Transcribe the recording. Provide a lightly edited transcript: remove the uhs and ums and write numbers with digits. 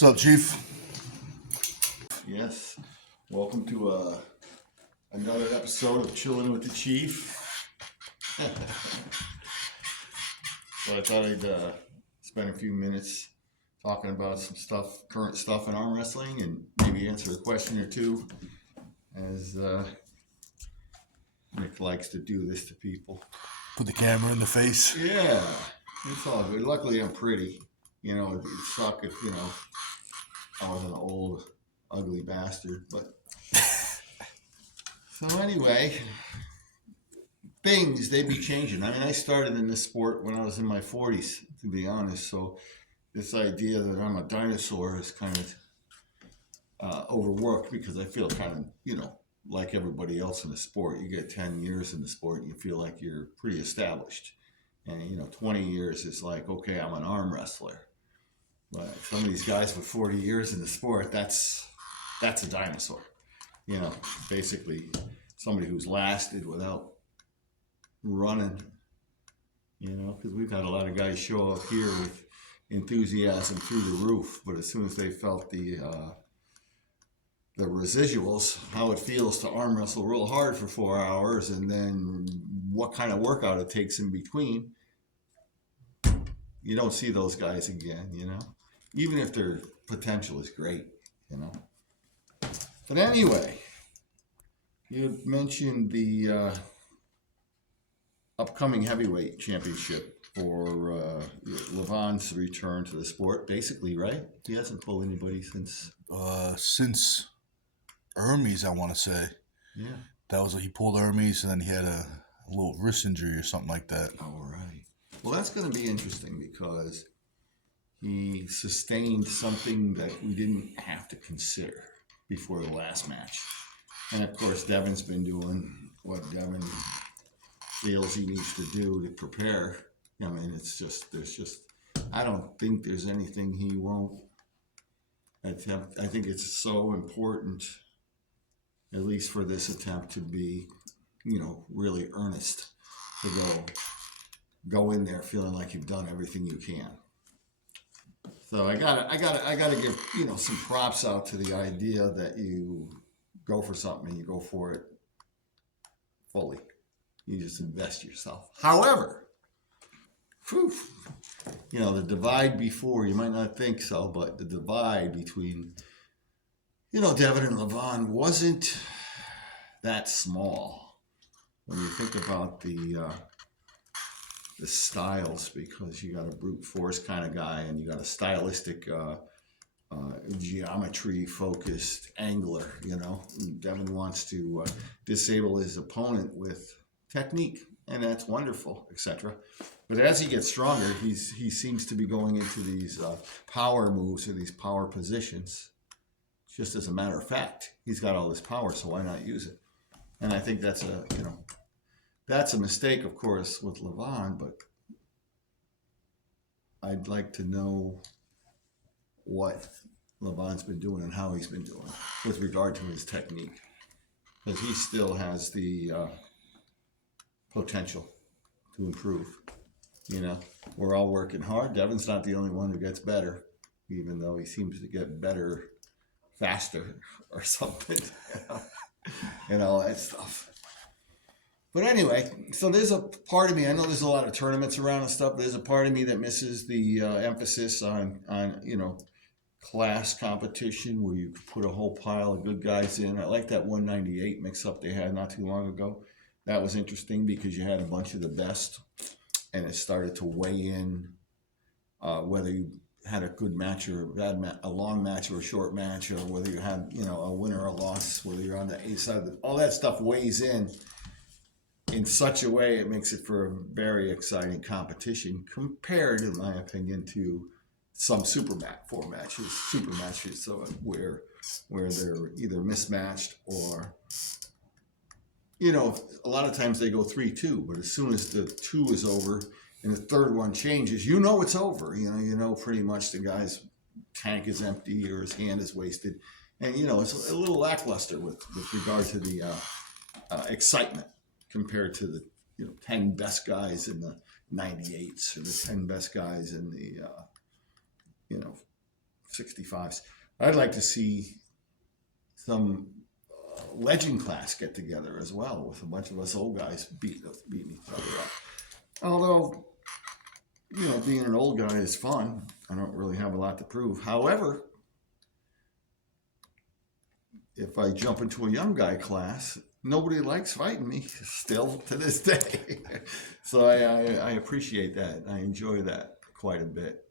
What's up, Chief? Yes, welcome to another episode of Chilling with the Chief. So I thought I'd spend a few minutes talking about some stuff, current stuff in arm wrestling, and maybe answer a question or two, as Nick likes to do this to people. Put the camera in the face. Yeah, it's all good. Luckily, I'm pretty. You know, it'd suck if, I was an old, ugly bastard, but... So anyway, things, they be changing. I mean, I started in this sport when I was in my 40s, to be honest, so this idea that I'm a dinosaur is kind of overworked, because I feel kind of, like everybody else in the sport. You get 10 years in the sport and you feel like you're pretty established. And, 20 years is like, okay, I'm an arm wrestler. But some of these guys with 40 years in the sport, that's a dinosaur. Basically somebody who's lasted without running, because we've had a lot of guys show up here with enthusiasm through the roof, but as soon as they felt the residuals, how it feels to arm wrestle real hard for 4 hours, and then what kind of workout it takes in between, you don't see those guys again, even if their potential is great, But anyway, you mentioned the upcoming heavyweight championship for Levan's return to the sport, basically, right? He hasn't pulled anybody since Hermes, I want to say. Yeah. That was he pulled Hermes, and then he had a little wrist injury or something like that. All right. Well, that's going to be interesting, because he sustained something that we didn't have to consider before the last match. And of course, Devon's been doing what Devon feels he needs to do to prepare. I mean, I don't think there's anything he won't attempt. I think it's so important, at least for this attempt, to be, really earnest, to go in there feeling like you've done everything you can. So I gotta give, some props out to the idea that you go for something and you go for it fully. You just invest yourself. However, the divide before, you might not think so, but the divide between, Devon and Levan wasn't that small when you think about the styles, because you got a brute force kind of guy, and you got a stylistic, geometry focused angler. Devon wants to disable his opponent with technique, and that's wonderful, etc. But as he gets stronger, he seems to be going into these power moves, or these power positions. Just as a matter of fact, he's got all this power, so why not use it? And I think that's a mistake, of course, with Levan, but I'd like to know what Levan's been doing and how he's been doing with regard to his technique, because he still has the potential to improve. We're all working hard. Devon's not the only one who gets better, even though he seems to get better faster or something, and all that stuff. But anyway, so there's a part of me, I know there's a lot of tournaments around and stuff, but there's a part of me that misses the emphasis on class competition, where you could put a whole pile of good guys in. I like that 198 mix-up they had not too long ago. That was interesting, because you had a bunch of the best, and it started to weigh in whether you had a good match or a bad match, a long match or a short match, or whether you had, a win or a loss, whether you're on the A side of the, all that stuff weighs in such a way it makes it for a very exciting competition, compared, in my opinion, to some super matches, so where they're either mismatched or, a lot of times they go 3-2, but as soon as the 2 is over and the third one changes, it's over. Pretty much the guy's tank is empty or his hand is wasted, and it's a little lackluster with regard to the excitement, compared to the 10 best guys in the 98s, or the 10 best guys in the 65s. I'd like to see some legend class get together as well, with a bunch of us old guys beating each other up. Although, you know, being an old guy is fun. I don't really have a lot to prove. However, if I jump into a young guy class, nobody likes fighting me still to this day. So I appreciate that. I enjoy that quite a bit.